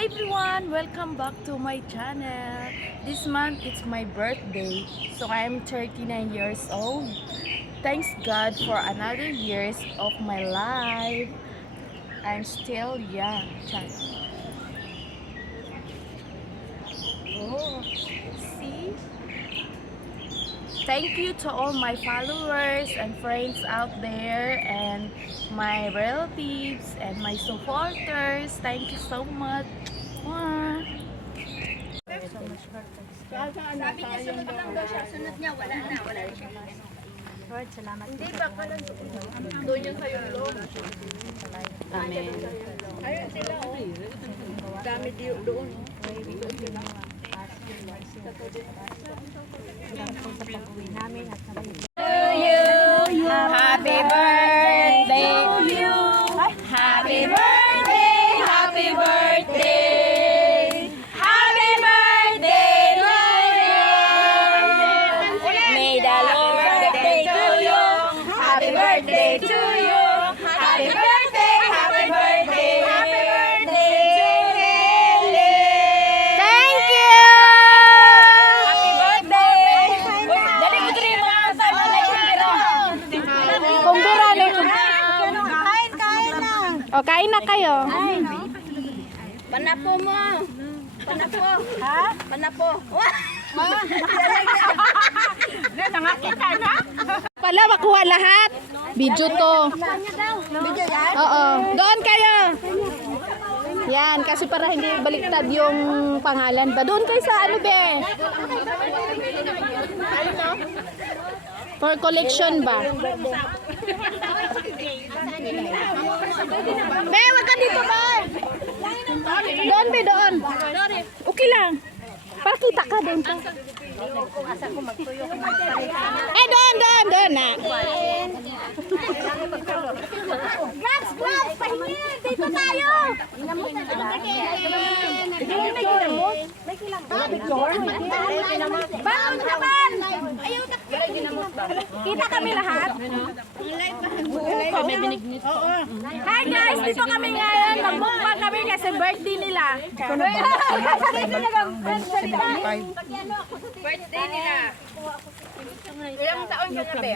Hi everyone! Welcome back to my channel. This month it's my birthday, so I'm 39 years old. Thanks God for another years of my life. I'm still young. Oh, see? Thank you to all my followers and friends out there and my relatives and my supporters. Thank you so much. Mwah. Sabi niya sunod lang daw siya. Sunod niya, wala na siya. Lord, salamat. Hindi ba ka lang doon yung sa'yo Lord? Amen. Ayun sila oh. Dami doon. Doon sila. Namin at Happy birthday to you. Happy birthday, happy birthday. Happy birthday to you. May the Lord birthday to you. Happy birthday to you. Happy birthday, happy birthday. Happy birthday to you. Thank you. Happy birthday. Dali ko diri mga kasama na kumbira na. Kain na. O, kain na kayo. Panapo mo. Panapo. Ha? Panapo. Nangakita na? Pala, makuha lahat. Video to. Video yan? Oo. Doon kayo. Yan, kasi para hindi baliktad yung pangalan ba. Doon kayo sa ano be? For collection ba? Be, wag ka dito ba? Doon be, doon. Okay lang. Para kita ka doon. Eh, doon na. Gloves! Pahingin! Dito tayo! Bangon naman! Kita kami lahat? Hi guys! Dito kami ngayon. Magmukbang kami kasi birthday nila. Birthday nila. Ilang taon ka na be?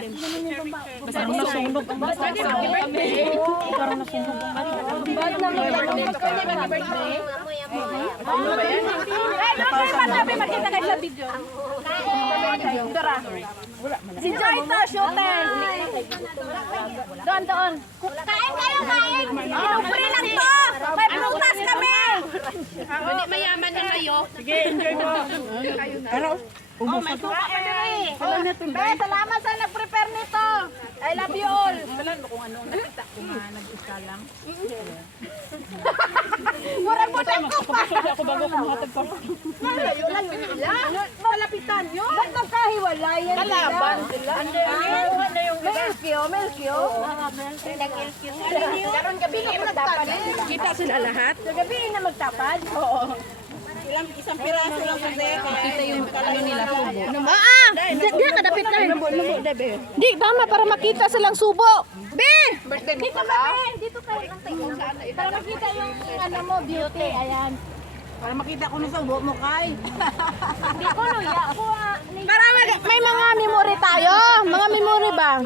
Basta nasunog ang basta sa birthday. Parang nasunog ang basta. Happy birthday. Doon kayo patabi, makita kayo sa video. Dora. Si Joy to, shooter. Doon. Kain kayo, kain! Free lang to. May prutas kami. Hindi mayaman na kayo. Sige, enjoy mo. May tuka pa din eh! Be, salamat sa nag-prepare nito. I love you all. Murang budak ko pa. Ako bago kumahatag pa. Layo nila. Malapitan yun. Ba't magkahiwalayan sila? Kalaban sila. Melkyo. Karon gabi na magtapad. Kita sila lahat? Sa gabi na magtapad? Oo. Isang piraso lang sa deka. Makita yung ano nila, subo. Di ka dapit ka. Di, tama para makita silang subo. Be! Birthday mo pala? Dito tayo lang tayo. Para makita yung ano mo, beauty. Ayan. Para makita ko na subo mo, Kay. Hindi ko luya. Ako Para may mga memory tayo. Mga memory ba?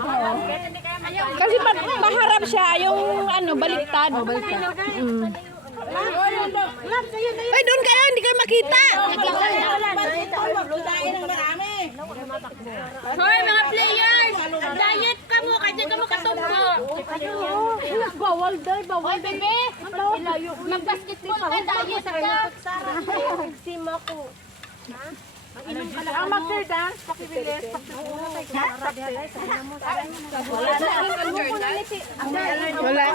Kasi pag maharap siya, yung ano, baliktad. Ay, doon kayo, hindi kayo makita. Hoy mga players! Diet ka mo, kasi ka mo katumbo. bawal day, bawal. Hoy bebe! Mag-basketball ka, diet ka. Sima ko. Ang mag-sir dance, pakibilis. Wala.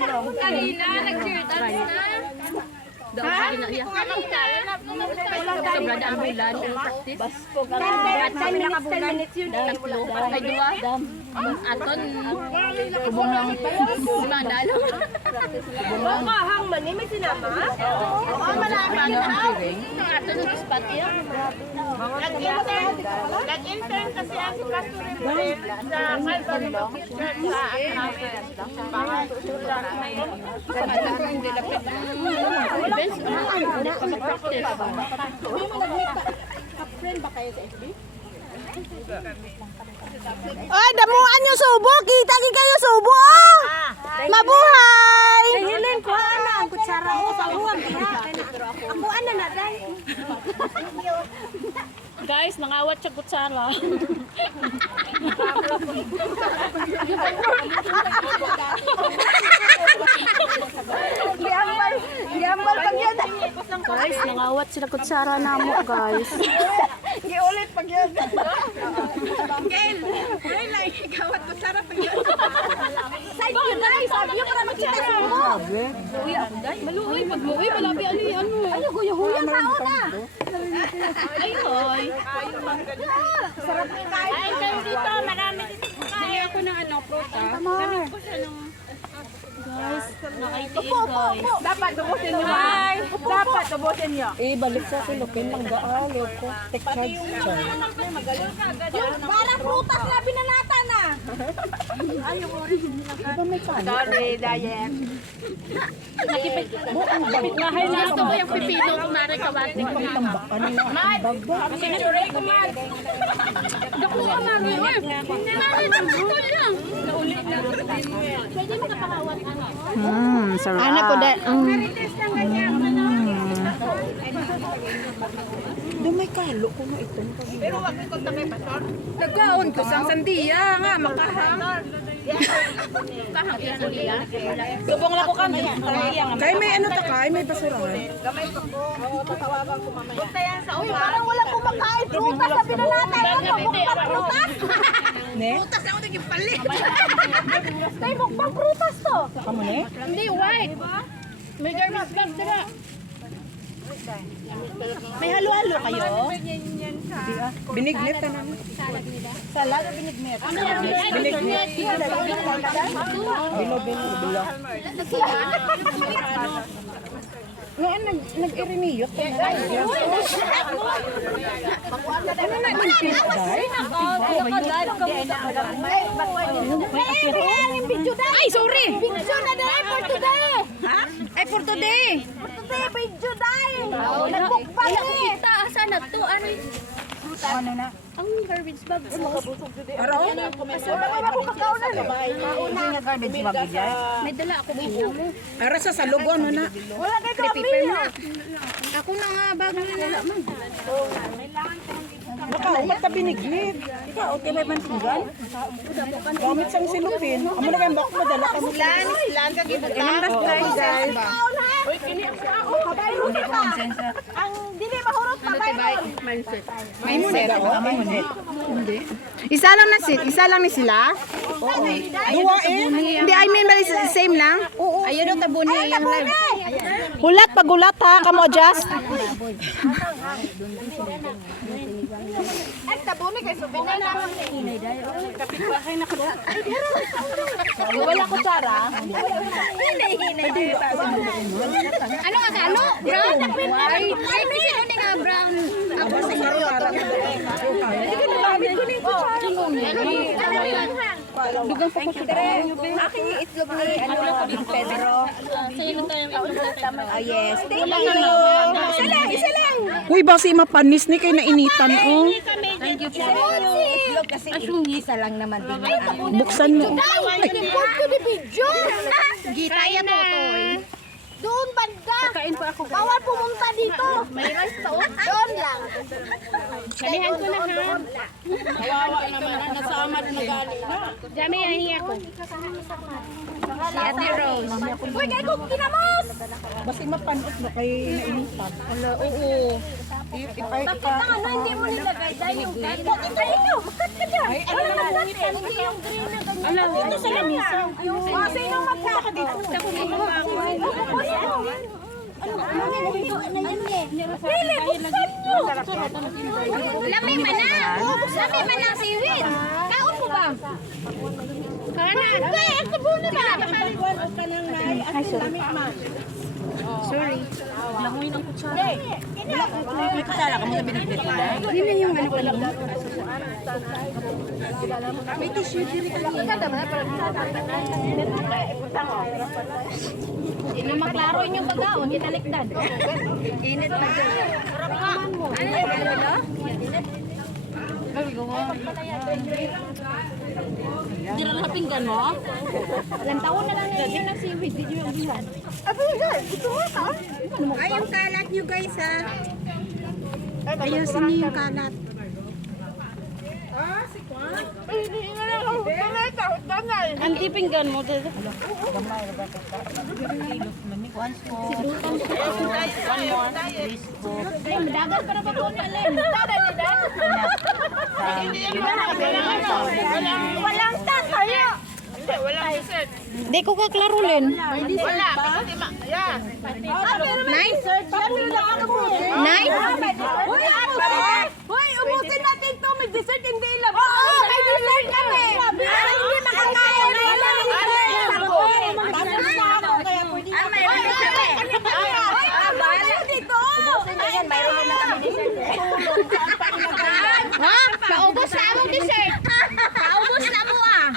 Dapat kanina, nag-cheer dance na. Kanina, sobrang ang bulan, ang practice. 10 minutes yun. Tatlo, patay dua. Aton, kubong lang. Mandalo. Kahang mani, may sinama? Oo, malaki. Nag-intern kasi ako customer sa Calvary Baptist Ay, damuan yung subo. Kita kayo subo. Oh. Mabuhay. Hilin ko, ano, ang kutsara ko sa buwan. Ako, ano na, dahil. Guys, nangawat siya kutsara. Gambal pag yan. Guys, nangawat sila kutsara namo, guys. Giulit pag yan. Gail, wala lang, ikawat ko sarap pag yan. Side view, guys. Side view para makita mo. Maluoy, pagluoy, malabi ano. Ano, guyo-huyo tao na. Ay, hoy. Sarap ng kain. Ay, kayo dito, marami dito. Hindi ako ng ano, prutas. Ganun ko siya nung... Guys, nakaitiis guys. Dapat ubusin nyo. Dapat ubusin nyo. Balik sa silukin lang gaalo ko. Take charge siya. Para prutas na binanata na. Sorry, Diane. Bahay na gusto ko yung pipino kung narikawati ko. Sinuri ko man. Dako ka mami. Hindi natin. Ito lang. Pwede mo kapahawat ano? Sarap. Ano po dahil? Dumay kalo ko na ito. Pero wag ko tamay pastor. Nagkaon ko sang sandiya nga makahang. Subong lang ko kami. Kay may ano ta kay may basurahan. Gamay ko po. Tatawagan ko mamaya. Punta yan sa ulan. Parang walang kumakain. Prutas na binanata. Mukbang prutas. Ne? Prutas ako naging pali. Tay, mukbang prutas to. Kamo ne? Hindi, white. May garbage bag sila. May halo-halo kayo? Binignit na namin. Salad o binignit? Ano yan? Binignit. Bilo. Noon nag-iriniyot ko na. Ano na nag-iriniyot Ay, sorry! Video na dahil for today! Ha? Ay, for today. For today, video dahil! Nagmukbang eh! Asa na to? Ano na? Ang garbage bag. Araw? Wala ka ba kung kakaunan eh? Hindi nga garbage bag yan. May dala ako inyo. Ara sa salugon ano na. Wala kay kape na! Ako na nga bago na naman. Baka umat ka binignit. Ikaw, okay ba man tinggal? Gamit sang silupin. Amo na kayong bako madala ka mo. Ilan ka gibot ka? Guys. Uy, kini ang sao! Kabayron ka! Ang dili mahurot kabayron! May munit. May munit. Hindi. Isa lang ni sila? Duwa eh. Hindi, I mean, same lang? Oo. Ayun ang tabuni yung live. Hulat, pagulat ha. Kamo adjust. Ay, tabuni kay subong na naman. Kapitbahay na ko. Wala ko tsara. Hinay. Ano nga sa ano? Brown? Ay, kasi ano nga brown? Ako sa Dugang pa ko siya. Aking itlog ni ano Pedro. Sa'yo tayo yung Ah, yes. Thank you. Isa lang. Uy, basi mapanis ni kay nainitan oh. Thank you po. Itlog kasi isa lang naman din. Buksan mo. Ay, import ko ni video. Gita yan mo to. Doon banda. Kain pa ako. Bawal pumunta dito. May rice pa oh. Doon lang. Kalihan ko na ha. Kawawa naman. Nasama na galing. Dami ang hiya ko. Si Ate Rose. Uy, kaya ko kinamos. Basi mapanot mo kay nainitan. Ala, oo. Bakit na ano hindi mo nilagay? Dahil yung green. Bakit kayo nyo? Bakit ka dyan? Wala na dati. Hindi yung green na ganyan. Ala, ito sa lamisa. Sino magkakadito? Ako may mga ako. Pili, buksan nyo! Lamay man na. Lamay man na siwit. Kaon mo ba? Kana. Hindi, ang sabon na ba? Ay, sorry. Sorry. Langoy ng kutsara. May kutsara ka mo na binibit nila. Yun na yung ano ko lang. May tissue diri kanina. Hindi maklaro inyong pagkaon, gitalikdan. Init na dyan. Ano yung lolo? Hindi na pinggan mo? Ilang taon na lang yun ng seaweed, hindi yung bihan. Ay, yung kalat nyo guys ha. Ayusin niyo yung kalat. Ang pinggan mo. Madagal para ba kung alin? Walang tatayo. Di ko kaklarulin. Nine? Nine? Hoy, ubusin natin to. May dessert hindi ilabas. Oo, may dessert kami. Hindi makakain. Ha? Paubos na among dessert. Paubos na mo ah.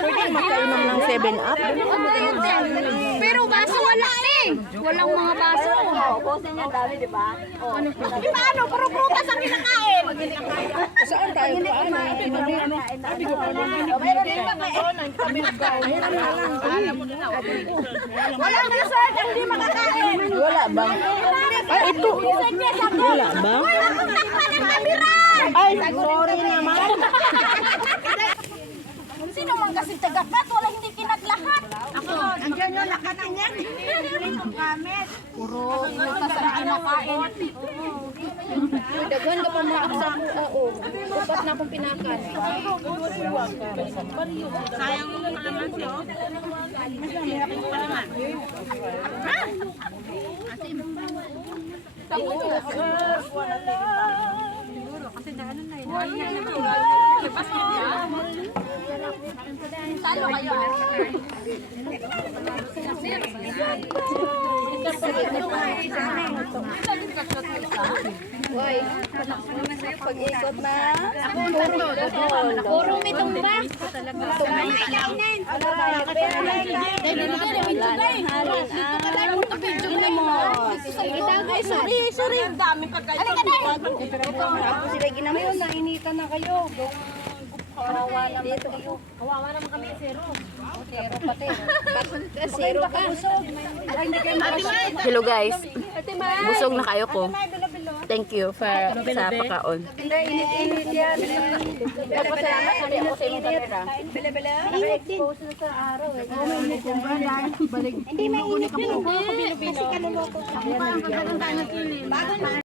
Pwede makainom ng 7-up. Pero baso wala eh. Walang mga baso. Ubusin niya dami, di ba? Paano? Puro prutas ang kinakain. Saan tayo? Walang dessert, hindi makakain. Wala bang? Ay, ito. Wala bang? Wala kong takpan ng kamera. Ay, sorry naman. Sino man kasi tagapat? Wala hindi kinaglahat. Ako, andyan yung lakatin yan. Ang gamit. Puro prutas ang kinakain. Daghan ka pa mga sa oo. Upat na akong pinakan. Sayang mo naman siya. Talo kayo. Pag-ikot na. Puro may tumba. Ay, sorry. Ang dami pagkain. Tapos sila ginamayon, nainitan na kayo. Kawawa naman kayo. Kawawa naman kami, zero. Zero pati. Zero ka. Hello guys. Busog na kayo ko. Thank you sa pakaon. Init-init yan. Nagpasalamat kami ako sa inyong kamera. Bala-bala. Expose na sa araw. Hindi mainit yun. Kasi kaluluto.